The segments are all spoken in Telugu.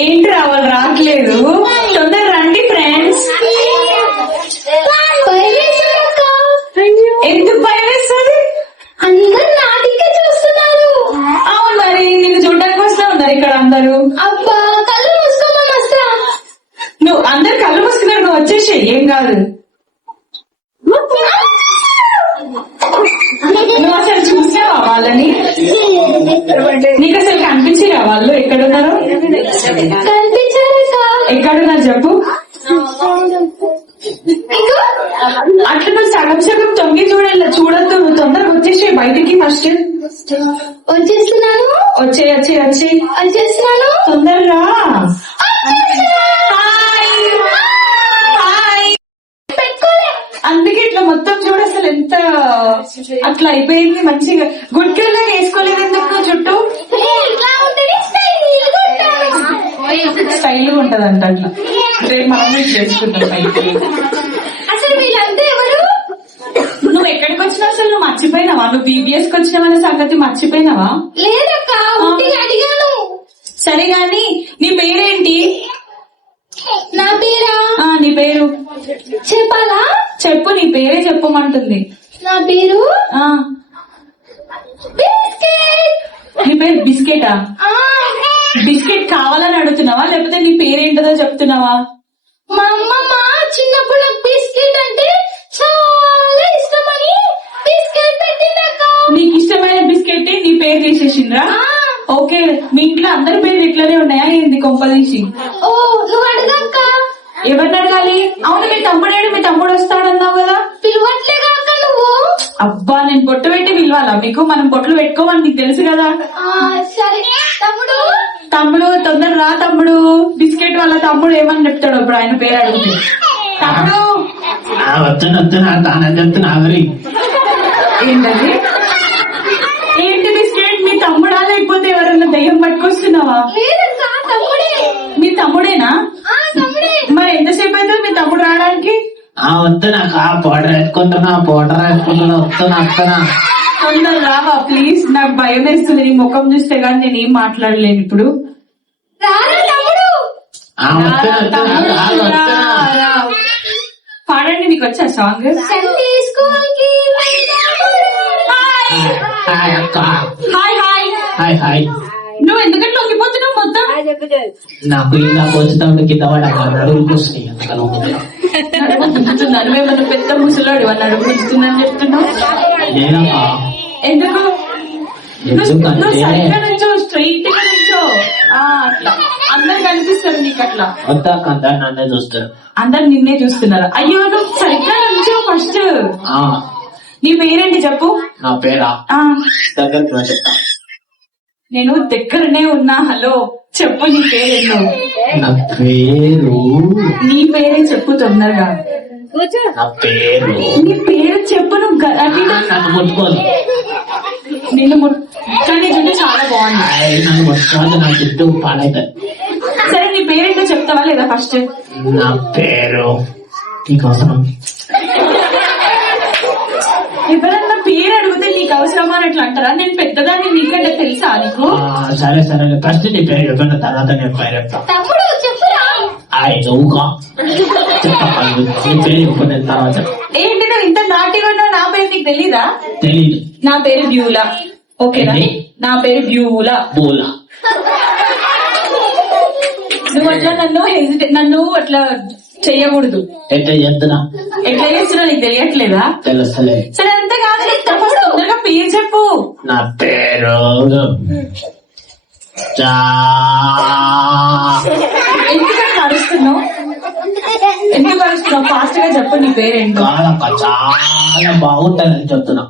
ఏంటి రావాలి రావట్లేదు, తొందర రండి ఫ్రెండ్స్. ఎందుకు భయం వేస్తుంది? అందరు నాటికే చూస్తున్నారు. అవును మరి నిన్ను చూడడానికి వస్తా ఉన్నారు ఇక్కడ అందరూ. అబ్బా కళ్ళు మూసుకోమని వస్తా. నువ్వు అందరు కళ్ళు మూసుకున్నారు, నువ్వు వచ్చేసి ఏం కాదు. నువ్వు అసలు చూసావా వాళ్ళని? నీకు అసలు కనిపించిరా వాళ్ళు ఎక్కడున్నారో? కనిపించారు. ఎక్కడున్నారు చెప్పు. అట్లా నువ్వు సగం సగం తొంగి చూడద్దు, నువ్వు తొందరగా వచ్చేసి బయటికి ఫస్ట్. వచ్చేస్తున్నాను. వచ్చేస్తున్నాను తొందరగా. అందుకే ఇట్లా మొత్తం చూడు, అసలు ఎంత అట్లా అయిపోయింది. మంచిగా గుడ్ గర్ల్ లాగా వేసుకోలేదు ఎందుకు నువ్వు చుట్టూ? స్టైల్ గా ఉంటదంట అట్లా. రేపు మనం చేసుకుంటాం. అసలు వీళ్ళంతా ఎవరు? నువ్వు ఎక్కడికి వచ్చినావు అసలు? నువ్వు మర్చిపోయినావా? నువ్వు బీబీఎస్ కి వచ్చినావనే సంగతి మర్చిపోయినావా? లేదక్క, అడిగాను. సరే గాని నీ పేరేంటి? నా పేరా? నీ పేరు చెప్పాలా? చెప్పు, నీ పేరే చెప్పమంటుంది. నా పేరు బిస్కెట్. నీ పేరు బిస్కెటా? బిస్కెట్ కావాలని అడుగుతున్నావా లేకపోతే నీ పేరేంటదో చెప్తున్నావా? మా అమ్మమ్మ చిన్నప్పుడు నాకు బిస్కెట్ అంటే చాలా ఇష్టమని బిస్కెట్ పెట్టిందక్క. నీకు ఇష్టమైన బిస్కెట్ నీ పేరు తీసేసిండ్రా? ఓకే, మీ ఇంట్లో అందరి పేర్లు ఇట్లనే ఉన్నాయా ఏంది కొంపదీసి? ఓ నువ్వు అడగక్క. ఎవరిని అడగాలి? అవును, మీ తమ్ముడేడు? మీ తమ్ముడు వస్తాడన్నావు కదా. పిలవట్లేగా అక్క నువ్వు? అబ్బా, నేను బొట్టు పెట్టి పిలవాలా మీకు? మనం బొట్లు పెట్టుకోమని నీకు తెలుసు కదా. సరే తమ్ముడు. తమ్ముడు తొందర రా తమ్ముడు. బిస్కెట్ వాళ్ళ తమ్ముడు ఏమని చెప్తాడు ఇప్పుడు ఆయన పేరు అడిగితే? తమ్ముడు ఏంటది? ఏంటి బిస్కెట్? మీ తమ్ముడా లేకపోతే ఎవరన్నా దయ్యం పట్టుకొస్తున్నావా? లేదక్క తమ్ముడే. మీ తమ్ముడేనా? మరి ఎంతసేపు అవుతుంది మీ తమ్ముడు రావడానికి? వస్తున్నా, పౌడర్ వేసుకుంటున్నా, వస్తున్నా. తొందర రావా ప్లీజ్, నాకు భయం వేస్తుంది. నీ ముఖం చూస్తే గానీ నేనేం మాట్లాడలేను ఇప్పుడు. పాడండి, మీకు వచ్చా సాంగ్? Hi hi. నువ్వు ఎందుకంటే లొంగిపోతున్నావు మొత్తం? నాకు ఇలా వచ్చుతా ఉంటే కింద అడుగులు వస్తున్నాయి. నువ్వేమన్నా పెద్ద ముసలాడు అని అడుగుతుందని చెప్తున్నావు. ఎందుకు? నువ్వు సరిగ్గా నుంచో, స్ట్రైట్ గా నుంచో. అట్లా అందరు కనిపిస్తారు నీకు. అట్లా నన్నే చూస్తారు. అందరు నిన్నే చూస్తున్నారు. అయ్యో, నువ్వు సరిగ్గా నుంచో ఫస్ట్. నీ పేరేంటి చెప్పు. నా పేరా? దగ్గర చెప్తా. నేను దగ్గరనే ఉన్నా. హలో చెప్పు, నీ పేరేంటో? నా పేరు. నీ పేరే చెప్పు తొందరగా. నా పేరు. నీ పేరు చెప్పు. నువ్వు నన్ను ముట్టుకోదు. నేను కానీ చుట్టూ చాలా బాగుంది. నన్ను ముట్టుకోదు, నా చుట్టూ పాడైతుంది. సరే నీ పేరేంటో చెప్తావా లేదా ఫస్ట్? నా పేరు నీకు అవసరం? ఎవరన్నా పేరు అడిగితే నీకు అవసరమా అని ఎట్లా అంటారా? నేను పెద్దదాన్ని, నీకంటే తెలుసా నీకు? సరే ఫస్ట్ నీ పేరు చెప్పండి, తర్వాత నేను పేరు చెప్తాను. తమ్ముడు చెప్పురా. చదువుగా నీ పేరు చెప్పండి తర్వాత. ఏంటి నువ్వు ఇంత నాటిగా ఉన్నావు? నా పేరు నీకు తెలీదా? తెలీదు. నా పేరు బ్యూలా. ఓకేనా? నా పేరు బ్యూలా. బోలా. నువ్వు అట్లా నన్ను అట్లా చెయ్యకూడదు. ఎట్లా చేస్తున్నా? ఎట్లా చేస్తున్నా నీకు తెలియట్లేదా? తెలుస్తలేదు. సరే అంతే కాదు, తొందరగా పేరు చెప్పు. నా పేరు ఎందుకంటే అరుస్తున్నావు? ఎందుకు అరుస్తున్నావు? ఫాస్ట్ గా చెప్పు నీ పేరేంటో. చాలా బాగుంటాయని చెప్తున్నా.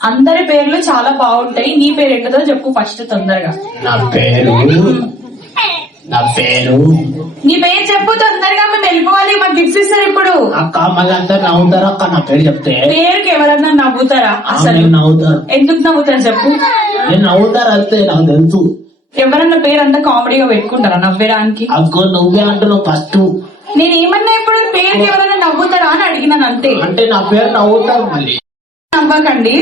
అందరి పేర్లు చాలా బాగుంటాయి, నీ పేరేంటో చెప్పు ఫస్ట్ తొందరగా. నా పేరు నీ పేరు చెప్పు తొందరగా, మేము వెళ్ళిపోవాలి. మాకు గిఫ్ట్స్ ఇస్తారు ఇప్పుడు. అక్క మళ్ళీ అంతా నవ్వుతారా అక్క నా పేరు చెప్తే? పేరుకి ఎవరన్నా నవ్వుతారా? అసలు నవ్వుతారు. ఎందుకు నవ్వుతారు చెప్పు? నేను నవ్వుతారు అంతే, నాకు తెలుసు. ఎవరన్నా పేరు అంతా కామెడీగా పెట్టుకుంటారా నవ్వేయడానికి? అక్కో నువ్వే అంటున్నావు ఫస్ట్. నేను ఏమన్నా ఇప్పుడు పేరుకి ఎవరైనా నవ్వుతారా అని అడిగినాను అంతే. అంటే నా పేరు నవ్వుతారు మళ్ళీ. నవ్వకండి,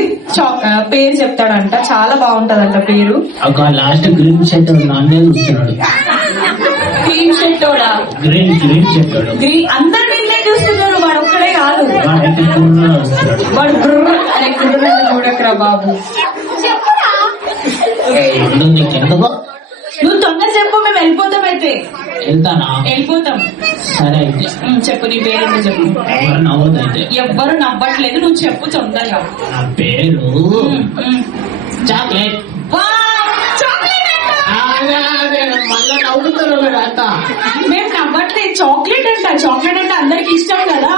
పేరు చెప్తాడంట, చాలా బాగుంటదంట పేరు. ఒక లాస్ట్ గ్రీన్ షర్ట్ నన్నే చూస్తున్నాడు. గ్రీన్ షర్ట్ కూడా గ్రీన్ చెప్పాడు గ్రీన్ అందరు నిన్నే చూస్తున్నారు వాడు ఒక్కడే కాదు వాడైతే కుర్ర వస్తున్నాడు. వాడు గుర్ర అరే గుర్ర చూడకరా బాబు ఏందో నీకు ఎందుకో నువ్వు తొందర చెప్పు మేము వెళ్ళిపోతాం అయితే వెళ్తానా? వెళ్ళిపోతాం సరే అయితే చెప్పు నీ పేరేంటో చెప్పు ఎవరు నవ్వద్దు అయితే. ఎవ్వరు నవ్వట్లేదు నువ్వు చెప్పు తొందరగా నా పేరు ఉమ్. చాక్లెట్. వావ్, చాక్లెట్ అంట. మళ్ళా నవ్వుతారు అంతా. మేము నవ్వట్లేదు చాక్లెట్ అంట చాక్లెట్ అంటే అందరికి ఇష్టం కదా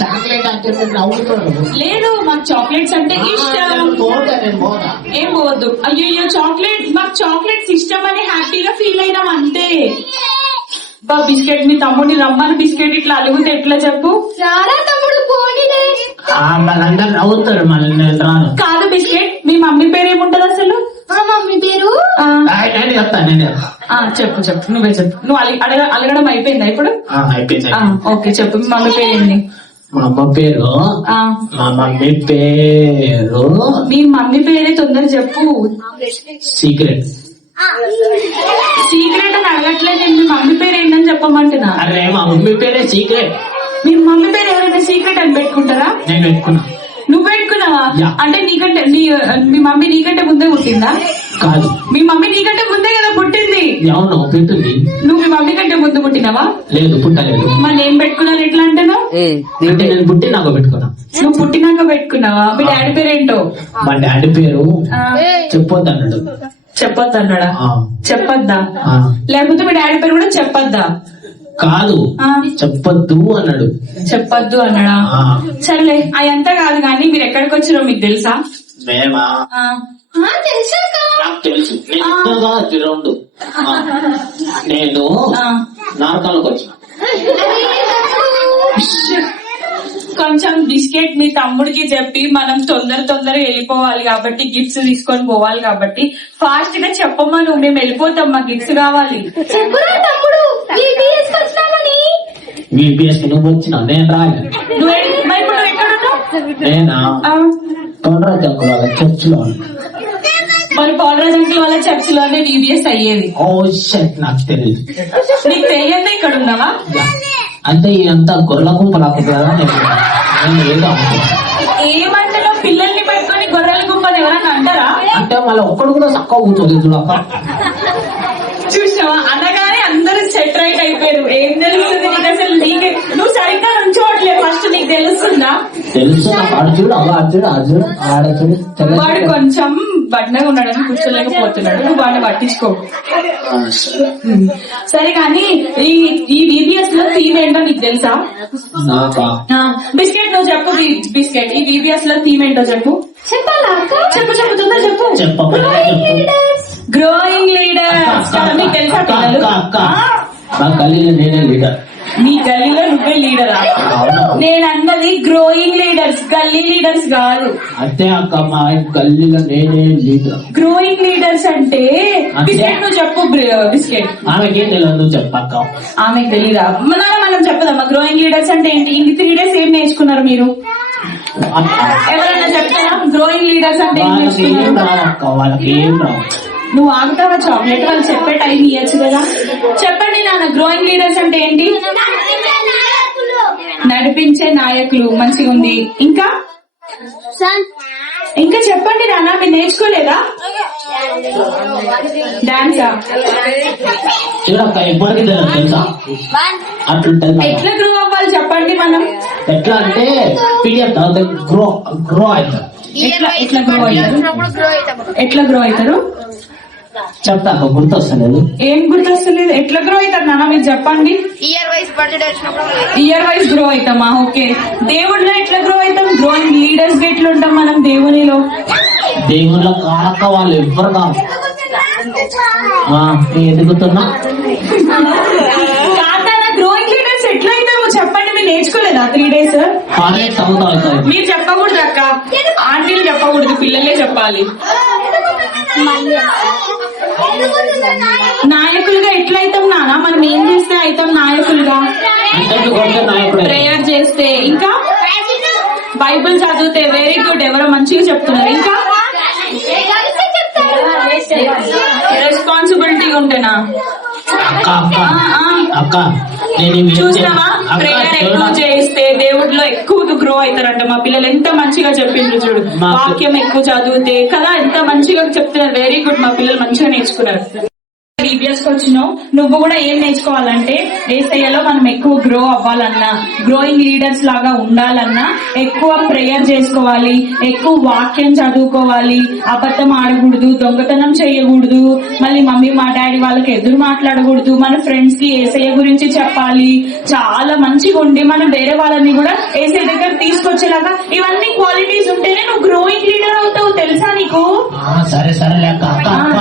చాక్లెట్ అంటే మీరు నవ్వుతారు. లేదు మాకు చాక్లెట్స్ అంటే ఇష్టం నేను పోతా. ఏం పోవద్దు అయ్యో చాక్లెట్ మాకు చాక్లెట్స్ ఇష్టం అని హ్యాపీగా ఫీల్ అయినాం అంతే బా బిస్కెట్ మీ తమ్ముడిని రమ్మని బిస్కెట్ ఇట్లా అలుగుతే ఎట్లా చెప్పు రారా తమ్ముడు పోనీలే. వాళ్ళందరూ నవ్వుతారు మళ్ళీ నేను రాను. కాదు బిస్కెట్ మీ మమ్మీ పేరు ఏముంటది అసలు మా మమ్మీ పేరు ఆ, నేను చెప్తాను. చెప్పు చెప్పు నువ్వే చెప్పు నువ్వు అలగడం అయిపోయిందా ఇప్పుడు అయిపోయింది. ఓకే చెప్పు మీ మమ్మీ పేరు ఏంది మా అమ్మ పేరు ఆ, మా మమ్మీ పేరు మీ మమ్మీ పేరే తొందర చెప్పు సీక్రెట్. సీక్రెట్ అని అడగట్లేదు నేను మీ మమ్మీ పేరు ఏంటని చెప్పమంటున్నా అరే మా మమ్మీ పేరే సీక్రెట్. మీ మమ్మీ పేరు ఎవరైనా సీక్రెట్ అని పెట్టుకుంటారా నేను పెట్టుకున్నా. నువ్వు పెట్టుకున్నావా యా. అంటే నీకంటే మీ మమ్మీ నీకంటే ముందే పుట్టిందా కాదు మీ మమ్మీ నీకంటే ముందే కదా పుట్టింది అవును పెట్టింది. నువ్వు మీ మమ్మీ కంటే ముందు పుట్టినావా లేదు పుట్టలేదు. మరి నేను పెట్టుకున్నాను ఎట్లా అంటున్నావు అంటే నేను పుట్టి నాకు పెట్టుకున్నా. నువ్వు పుట్టినాక పెట్టుకున్నావా మీ డాడీ పేరు ఏంటో మా డాడీ పేరు ఆ, చెప్పొద్దు అన్నాడు. చెప్పొద్దు అన్నాడా ఆ, చెప్పొద్దా ఆ. లేకపోతే మీ డాడీ పేరు కూడా చెప్పొద్దా కాదు ఆ, చెప్పొద్దు అన్నాడు. చెప్పొద్దు అన్నాడా ఆ, సరేలే అదంతా కాదు కానీ మీరు ఎక్కడికి వచ్చిరో మీకు తెలుసా మేమా ఆ, తెలుసాక నాకు తెలుసు. నేను రెండు నేను ఆ. నారకాలకు వచ్చిన. కొంచెం బిస్కెట్ మీ తమ్ముడికి చెప్పి మనం తొందర వెళ్ళిపోవాలి కాబట్టి గిఫ్ట్స్ తీసుకొని పోవాలి కాబట్టి ఫాస్ట్ గా చెప్పమ్మా మేము వెళ్ళిపోతాం మా గిఫ్ట్స్ కావాలి చెప్పురా తమ్ముడు BBS వచ్చినామని. VBS కి నువ్వు వచ్చినా నేను రాలే. మరి ఇప్పుడు నువ్వు ఎక్కడున్నావు నేనా ఆ, తొందరగా వాళ్ళ చర్చ్ లో. మరి పౌలరాజ్ అంకుల్ వాళ్ళ చర్చ్ లోనే VBS అయ్యేది ఓ షట్ నాకు తెలియదు. నీకు తెలియదు ఇక్కడ ఉన్నావా అంటే ఇదంతా గొర్రెల గుంపలాకు కదా. నేను ఏదో అనుకున్నా. ఏమంటారో పిల్లల్ని పెట్టుకొని గొర్రెల గుంపని ఎవరన్నా అంటారా అంటే మళ్ళీ ఒక్కడు కూడా చక్కగా కూర్చోలేదు చూడక. చూసావా అనగానే అందరూ సెట్ రైట్ అయిపోయారు ఏం తెలుస్తుంది నీకు అసలు నీకే నువ్వు సరిగ్గా నుంచోవట్లేదు ఫస్ట్ నీకు తెలుస్తుందా తెలుసు నాకు. అర్జుడు అర్జుడు ఆడచుడు వాడు కొంచెం బండగా ఉన్నాడని కూర్చోలేకపోతున్నాడు నువ్వు వాడిని పట్టించుకో సరే కానీ ఈ VBS లో థీమ్ ఏంటో నీకు తెలుసా నాకా బిస్కెట్ నువ్వు చెప్పు బిస్కెట్ ఈ VBS లో థీమ్ ఏంటో చెప్పు చెప్పాలా అక్క? చెప్పు తొందర చెప్పు చెప్పకుండా గ్రోయింగ్ లీడర్స్ మీకు తెలుసా పిల్లలు నా గల్లీలో నేనే లీడర్. మీ గల్లీలో నువ్వే లీడరా నేను అన్నది గ్రోయింగ్ లీడర్స్ గల్లీ లీడర్స్ కాదు అంతే అక్క మా గల్లీలో నేనే లీడర్. గ్రోయింగ్ లీడర్స్ అంటే బిస్కెట్ నువ్వు చెప్పు బిస్కెట్ ఆమెకేం తెలియదు నువ్వు చెప్పక్క. ఆమెకు తెలీదా మనం చెప్పదమ్మా గ్రోయింగ్ లీడర్స్ అంటే ఏంటి ఇంక 3 days ఏం నేర్చుకున్నారు మీరు ఎవరైనా చెప్తారా గ్రోయింగ్ లీడర్స్ అంటే ఏం వాళ్ళకి ఏం నేర్చుకున్నారు రావక్క వాళ్ళకి ఏం రావు. నువ్వు ఆగుతావా చాక్లెట్ వాళ్ళు చెప్పే టైం ఇవ్వచ్చు కదా చెప్పండి నాన్న గ్రోయింగ్ లీడర్స్ అంటే ఏంటి నడిపించే నాయకులు మంచిగా ఉంది ఇంకా ఇంకా చెప్పండి నాన్న మీరు నేర్చుకోలేదా డాన్సా చూడక్క ఎప్పటికీ తెలియదు తెలుసా అట్లుంటది. ఎట్లా గ్రో అవ్వాలి చెప్పండి మనం ఎట్లా అంటే పీడిఎఫ్ తర్వాత గ్రో అవుతారు. ఎట్లా గ్రో అవుతారు ఎట్లా గ్రో అవుతారు చెప్తా అక్క గుర్తొస్తలేదు. ఏం గుర్తొస్తలేదు ఎట్లా గ్రో అవుతారు నాన్న మీరు చెప్పండి ఇయర్ వైస్ బడ్జెట్ వచ్చినప్పుడు ఇయర్ వైజ్ గ్రో అవుతామా ఓకే దేవుడిలో ఎట్లా గ్రో అవుతాం గ్రోయింగ్ లీడర్స్ ఎట్లా ఉంటాం మనం దేవునిలో దేవుళ్ళ కాక వాళ్ళు ఎవ్వరు కాదు. ఎదుగుతున్నా కాదా గ్రోయింగ్ లీడర్స్ ఎట్లా అవుతామో చెప్పండి మీరు నేర్చుకోలేదా 3 days కాలేజ్ అవుతావు. మీరు చెప్పకూడదు అక్క ఆంటీలు చెప్పకూడదు పిల్లలే చెప్పాలి నాయకులుగా ఎట్లా అవుతాం నాన్న మనం ఏం చేస్తే అవుతాం నాయకులుగా అందరికీ కొడితే నాయకుడే. ప్రేయర్ చేస్తే ఇంకా బైబిల్ చదివితే వెరీ గుడ్ ఎవరో మంచిగా చెప్తున్నారు ఇంకా రెస్పాన్సిబిలిటీ ఉంటేనా అక్క అక్క ఆ, ఆ. అక్క నేను ఇవి చూసినావా అక్క, ప్రేయర్ చూడు. ఎక్కువ చేస్తే దేవుడిలో ఎక్కువ గ్రో అవుతారంట. మా పిల్లలు ఎంత మంచిగా చెప్పిండ్రు చూడు. మా- వాక్యం ఎక్కువ చదివితే కదా ఎంత మంచిగా చెప్తున్నారు. వెరీ గుడ్, మా పిల్లలు మంచిగా నేర్చుకున్నారు. ఈబిఎస్ కి వచ్చినావు, నువ్వు కూడా ఏం నేర్చుకోవాలంటే ఏసయ్యలో మనం ఎక్కువ గ్రో అవ్వాలన్నా, గ్రోయింగ్ లీడర్స్ లాగా ఉండాలన్నా ఎక్కువ ప్రేయర్ చేసుకోవాలి, ఎక్కువ వాక్యం చదువుకోవాలి, అబద్ధం ఆడకూడదు, దొంగతనం చేయకూడదు, మళ్ళీ మమ్మీ మా డాడీ వాళ్ళకి ఎదురు మాట్లాడకూడదు, మన ఫ్రెండ్స్ కి ఏసయ్య గురించి చెప్పాలి, చాలా మంచిగా ఉండి మనం వేరే వాళ్ళని కూడా ఏసయ్య దగ్గర తీసుకొచ్చేలాగా ఇవన్నీ క్వాలిటీస్ ఉంటేనే నువ్వు గ్రోయింగ్ లీడర్ అవుతావు. తెలుసా నీకు? సరే సరే అక్క అక్క అక్క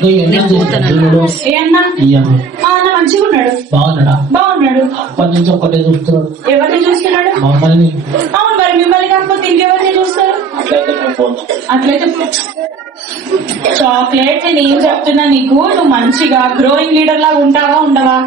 నువ్వు ఎన్నో చూస్తాను చూడు. ఏ అన్నా? ఇయ్యమ్మ. ఆ అన్న మంచిగా ఉన్నాడు. బాగున్నాడా? బాగున్నాడు. అప్పటి నుంచి ఒకటే చూస్తున్నాడు ఎవరిని చూస్తున్నాడు? మమ్మల్ని. అవును, మరి మిమ్మల్ని కాకపోతే ఇంకెవరిని చూస్తారు? అట్లయితే చాక్లెట్, నేను ఏం చెప్తున్నా నీకు, నువ్వు మంచిగా గ్రోయింగ్ లీడర్ లాగా ఉంటావా ఉండవా?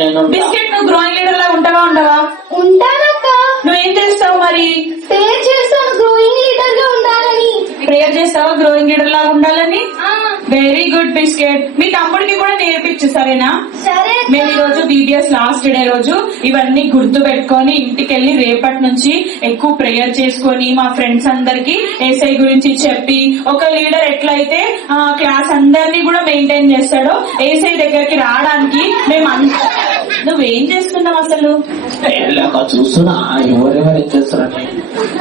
నేను బిస్కెట్, నువ్వు గ్రోయింగ్ లీడర్ లాగా ఉంటావా ఉండవా? ఉంటానక్క. నువ్వేం చేస్తావు మరి? ప్రేయర్ చేస్తాను గ్రోయింగ్ లీడర్ గా ఉండాలని. ప్రేయర్ చేస్తావా గ్రోయింగ్ లీడర్ లాగా ఉండాలని? ఆ, వెరీ గుడ్ బిస్కెట్. మీ తమ్ముడికి కూడా నేర్పించు, సరేనా? సరే అక్క. మేము ఈ రోజు బీబీఎస్ లాస్ట్ డే రోజు ఇవన్నీ గుర్తు పెట్టుకొని ఇంటికి వెళ్ళి రేపటి నుంచి ఎక్కువ ప్రేయర్ చేసుకొని మా ఫ్రెండ్స్ అందరికి ఏసఐ గురించి చెప్పి, ఒక లీడర్ ఎట్లయితే క్లాస్ అందరినీ కూడా మెయింటైన్ చేస్తాడో ఏసఐ దగ్గరికి రావడానికి మేము నువ్వేం చేస్తున్నావు అసలు? చూస్తున్నా ఎవరెవరు చేస్తారని.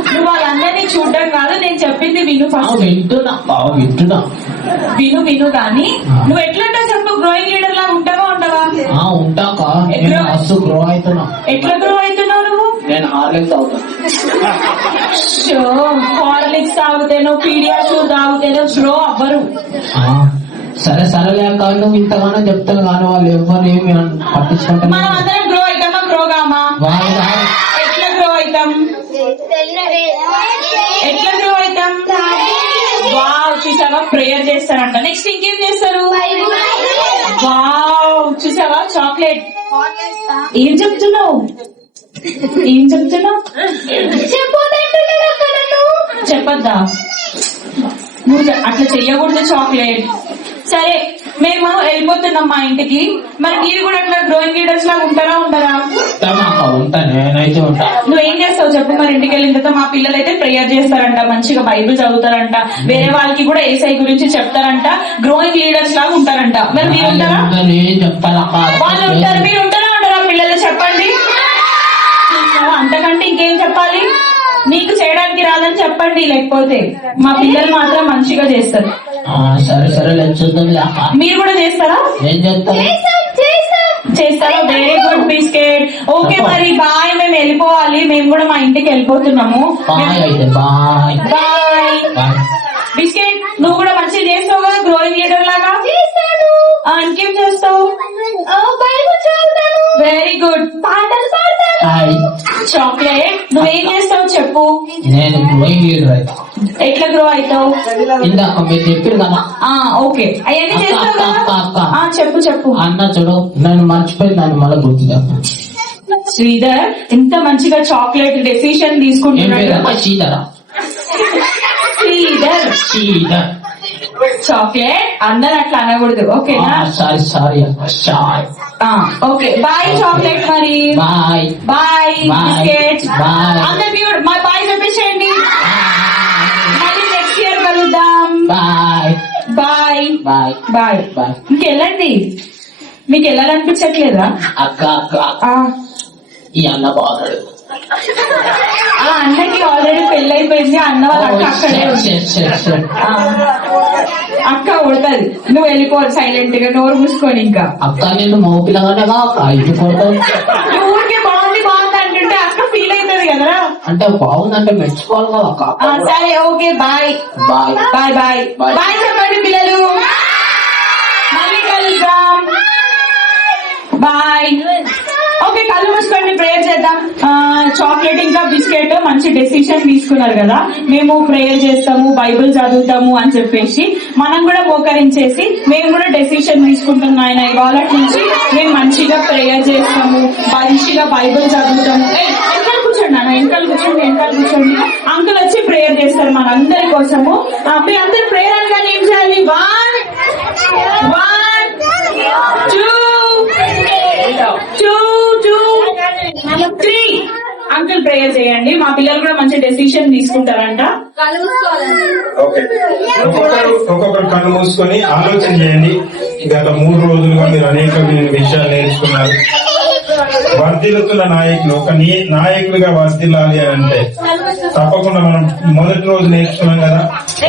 నువ్వు వాళ్ళందరినీ చూడడం కాదు, నేను చెప్పింది విను ఫస్ట్. వింటున్నా బాగా వింటున్నా. విను గాని నువ్వు ఎట్లంటావు చెప్పు? గ్రోయింగ్ లీడర్ లాగా ఉంటావా ఉండవా? ఉంటాక నేను మస్తు గ్రో అవుతున్నా. ఎట్లా గ్రో అవుతున్నావు నువ్వు? నేను హార్లిక్స్ అవుతాను. హార్లిక్స్ తాగుతేనో పీడియాషూర్ తాగుతేనో గ్రో అవ్వరు. సరే సరేలే అక్క, నువ్వు ఇంతగానో చెప్తాను కానీ వాళ్ళు ఎవరు ఏమి పట్టించుకుంటారు. మనం అందరం గ్రో అవుతామా గ్రో కామా? ఎట్లా గ్రో అవుతాం? ఎట్లా గ్రో అవుతాం? వావ్, చూసావా ప్రేయర్ చేస్తారంట. నెక్స్ట్ ఇంకేం చేస్తారు? వావ్, చూసావా చాక్లెట్. ఏం చెప్తున్నావు? ఏం చెప్తున్నావు? చెప్పొద్దా? నువ్వు అట్లా చెయ్యకూడదు చాక్లెట్. సరే, మేము వెళ్ళిపోతున్నాం మా ఇంటికి. మరి మీరు కూడా అట్లా గ్రోయింగ్ లీడర్స్ లాగా ఉంటారా ఉండరా? ఉంటా, నేనైతే ఉంటా. నువ్వేం చేస్తావు చెప్పు? మరి ఇంటికి వెళ్ళిన తర్వాత మా పిల్లలు అయితే ప్రేయర్ చేస్తారంట, మంచిగా బైబిల్ చదువుతారంట, వేరే వాళ్ళకి కూడా ఏసై గురించి చెప్తారంట, గ్రోయింగ్ లీడర్స్ లాగా ఉంటారంట. మరి మీరు ఉంటారా? వాళ్ళు ఉంటారు, మీరు ఉంటారా ఉంటారా? పిల్లలు చెప్పండి. అంతకంటే ఇంకేం చెప్పాలి? నీకు చేయడానికి రాదని చెప్పండి, లేకపోతే మా పిల్లలు మాత్రం మంచిగా చేస్తారు. సరే సరే చూద్దాం. మీరు కూడా చేస్తారా? ఏం చేస్తాను? చేస్తారా? Very good biscuit. ఓకే మరి బాయ్, మేము వెళ్ళిపోవాలి. మేము కూడా మా ఇంటికి వెళ్ళిపోతున్నాము. బాయ్ అయితే బాయ్ బాయ్. బాయ్. బిస్కెట్, నువ్వు కూడా మంచిగా చేస్తావు కదా గ్రోయింగ్ లీడర్ లాగా? ఇంకేం చేస్తావు? Very good. పాటలు పాడతాను. హాయ్. చాక్లెట్, నువ్వేం చేస్తావు చెప్పు? నేను గ్రోయింగ్ లీడర్ అయితే. ఎట్లా గ్రో అవుతావు? ఇందాక మీరు చెప్పారు కదా. ఓకే, అవన్నీ చేస్తావు అక్క, అక్క, కదా? అక్క. చెప్పు చెప్పు. అన్న చూడు, నన్ను మర్చిపోయి నన్ను మళ్ళీ గుర్తు చేస్తాను. శ్రీధర్ ఎంత మంచిగా చాక్లెట్ డెసిషన్ ఏం తీసుకుంటున్నాడు. పేరమ్మా? శ్రీధరా? శ్రీధర్. శ్రీధర్. చాక్లెట్ అందరు అట్లా అనకూడదు, ఓకేనా? సారీ సారీ అక్క, సారీ. Okay bye chocolate. మరి బాయ్ బాయ్ బిస్కెట్. బాయ్. అందరికి మా బాయ్ చెప్పేసేయండి. మళ్ళీ నెక్స్ట్ ఇయర్ కలుద్దాం. Bye bye bye bye. Bye. ఇంకెళ్ళండి, మీకు వెళ్ళాలనిపించట్లేదా? అక్క అక్క, ఈ అన్న బాగున్నాడు. అన్నకి ఆల్రెడీ పెళ్ళైపోయింది. అన్న వాళ్ళ అక్క అక్కడే ఉంది. అక్క కొడతాది, నువ్వు వెళ్ళిపోవాలి సైలెంట్ గా, నోరు మూసుకొని. ఇంకా అక్క నేను మోపిల్లగానే అక్క ఇది కొడతాను. నువ్వు ఊరికే బాగుంది బాగుంది అంటుంటే అక్క ఫీల్ అవుతుంది కదరా. అంటే బాగుందంటే మెచ్చుకోవాలి కదా అక్క. సరే okay bye bye bye bye bye. Bye చెప్పండి పిల్లలు. మళ్ళీ కలుద్దాం. బాయ్. ఓకే, కళ్ళు మూసుకోండి, ప్రేయర్ చేద్దాం. చాక్లెట్ ఇంకా బిస్కెట్ మంచి డెసిషన్ తీసుకున్నారు కదా. మేము ప్రేయర్ చేస్తాము, బైబిల్ చదువుతాము అని చెప్పేసి మనం కూడా మోకరించేసి మేము కూడా డెసిషన్ తీసుకుంటున్నాం. ఆయన ఇవాళ నుంచి మేము మంచిగా ప్రేయర్ చేస్తాము, మంచిగా బైబిల్ చదువుతాము. వెనకాల కూర్చోండి అన్న, వెనకాల కూర్చోండి. అంకుల్ వచ్చి ప్రేయర్ చేస్తారు మనందరి కోసము. మీరు అందరు ప్రేయర్ అనగానే ఏం చేయాలి? 1 2 చేయండి. మా పిల్లలు కూడా మంచి డెసిషన్ తీసుకుంటారంట. ఓకే, ఒక్కొక్కరు కళ్ళు మూసుకొని ఆలోచన చేయండి. గత 3 రోజులుగా మీరు అనేక విషయాలు నేర్చుకున్నారు. వర్ధిల్లుతున్న నాయకులు, ఒక నాయకుడిగా వర్ధిల్లాలి అని అంటే తప్పకుండా మనం మొదటి రోజు నేర్చుకున్నాం కదా,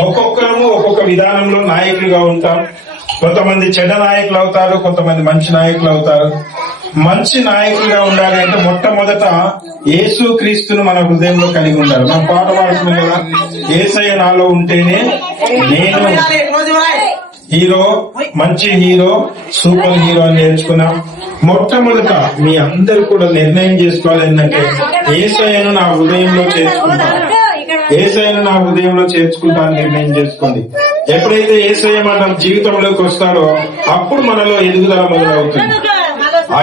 ఒక్కొక్కరు ఒక్కొక్క విధానంలో నాయకులుగా ఉంటాం. కొంతమంది చెడ్డ నాయకులు అవుతారు, కొంతమంది మంచి నాయకులు అవుతారు. మంచి నాయకులుగా ఉండాలి అంటే మొట్టమొదట యేసు క్రీస్తును మన హృదయంలో కలిగి ఉండాలి. మనం పాట పాడుతున్నాం కదా, యేసయ్య నాలో ఉంటేనే నేను హీరో, మంచి హీరో, సూపర్ హీరో అని నేర్చుకున్నాం. మొట్టమొదట మీ అందరూ కూడా నిర్ణయం చేసుకోవాలి ఏంటంటే యేసయ్యను నా హృదయంలో చేర్చుకుంటాను, యేసయ్యను నా హృదయంలో చేర్చుకుంటాను నిర్ణయం చేసుకోండి. ఎప్పుడైతే యేసయ్య మన జీవితంలోకి వస్తాడో అప్పుడు మనలో ఎదుగుదల మొదలవుతుంది. ఆ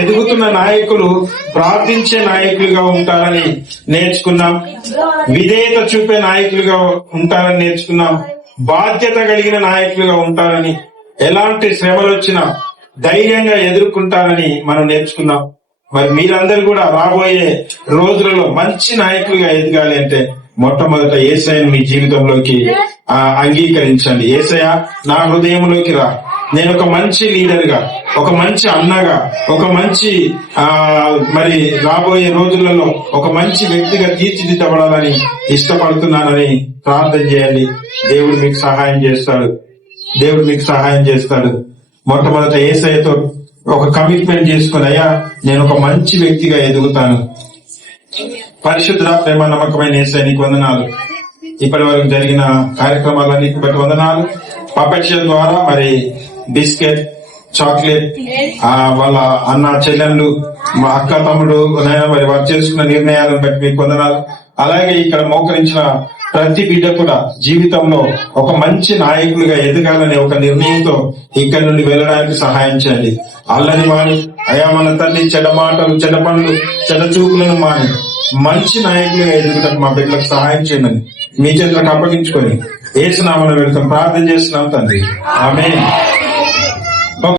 ఎదుగుతున్న నాయకులు ప్రార్థించే నాయకులుగా ఉంటారని నేర్చుకున్నాం. విధేయత చూపే నాయకులుగా ఉంటారని నేర్చుకున్నాం. బాధ్యత కలిగిన నాయకులుగా ఉంటారని, ఎలాంటి శ్రమలు వచ్చినా ధైర్యంగా ఎదుర్కొంటారని మనం నేర్చుకున్నాం. మరి మీరందరూ కూడా రాబోయే రోజులలో మంచి నాయకులుగా ఎదగాలి అంటే మొట్టమొదట యేసయ్యను మీ జీవితంలోకి అంగీకరించండి. యేసయ్య నా హృదయంలోకి రా, నేను ఒక మంచి లీడర్ గా, ఒక మంచి అన్నగా, ఒక మంచి మరి రాబోయే రోజులలో ఒక మంచి వ్యక్తిగా తీర్చిదిద్దబడాలని ఇష్టపడుతున్నానని ప్రార్థన చేయండి. దేవుడు మీకు సహాయం చేస్తాడు. దేవుడు మీకు సహాయం చేస్తాడు. మొట్టమొదట యేసయ్యతో ఒక కమిట్మెంట్ చేసుకుని, అయ్యా నేను ఒక మంచి వ్యక్తిగా ఎదుగుతాను. పరిశుద్ధ ప్రేమ నమ్మకమైన యేసయ్య నీకు వందనాలు. ఇప్పటి వరకు జరిగిన కార్యక్రమాలన్నిటి బట్టి వందనాలు. పపెట్ షో ద్వారా మరి బిస్కెట్, చాక్లెట్, వాళ్ళ అన్న చెల్లెళ్ళు, మా అక్క తమ్ముడు మరి వారు చేసుకున్న నిర్ణయాలను బట్టి మీకు వందనాలు. అలాగే ఇక్కడ మోకరించిన ప్రతి బిడ్డ కూడా జీవితంలో ఒక మంచి నాయకులుగా ఎదగాలనే ఒక నిర్ణయంతో ఇక్కడి నుండి వెళ్ళడానికి సహాయం చేయండి. అల్లని మాని అయా మన తల్లి చెడ్డ మాటలు, చెడ్డ పనులు, చెడ్డ చూపులను మాని మంచి నాయకులుగా ఎదుగుటకు మా బిడ్డలకు సహాయం చేయమని మీ చేతులకు అప్పగించుకొని యేసు నామమున వెళ్తాం ప్రార్థన చేస్తున్నాం తండ్రి. ఆమేన్.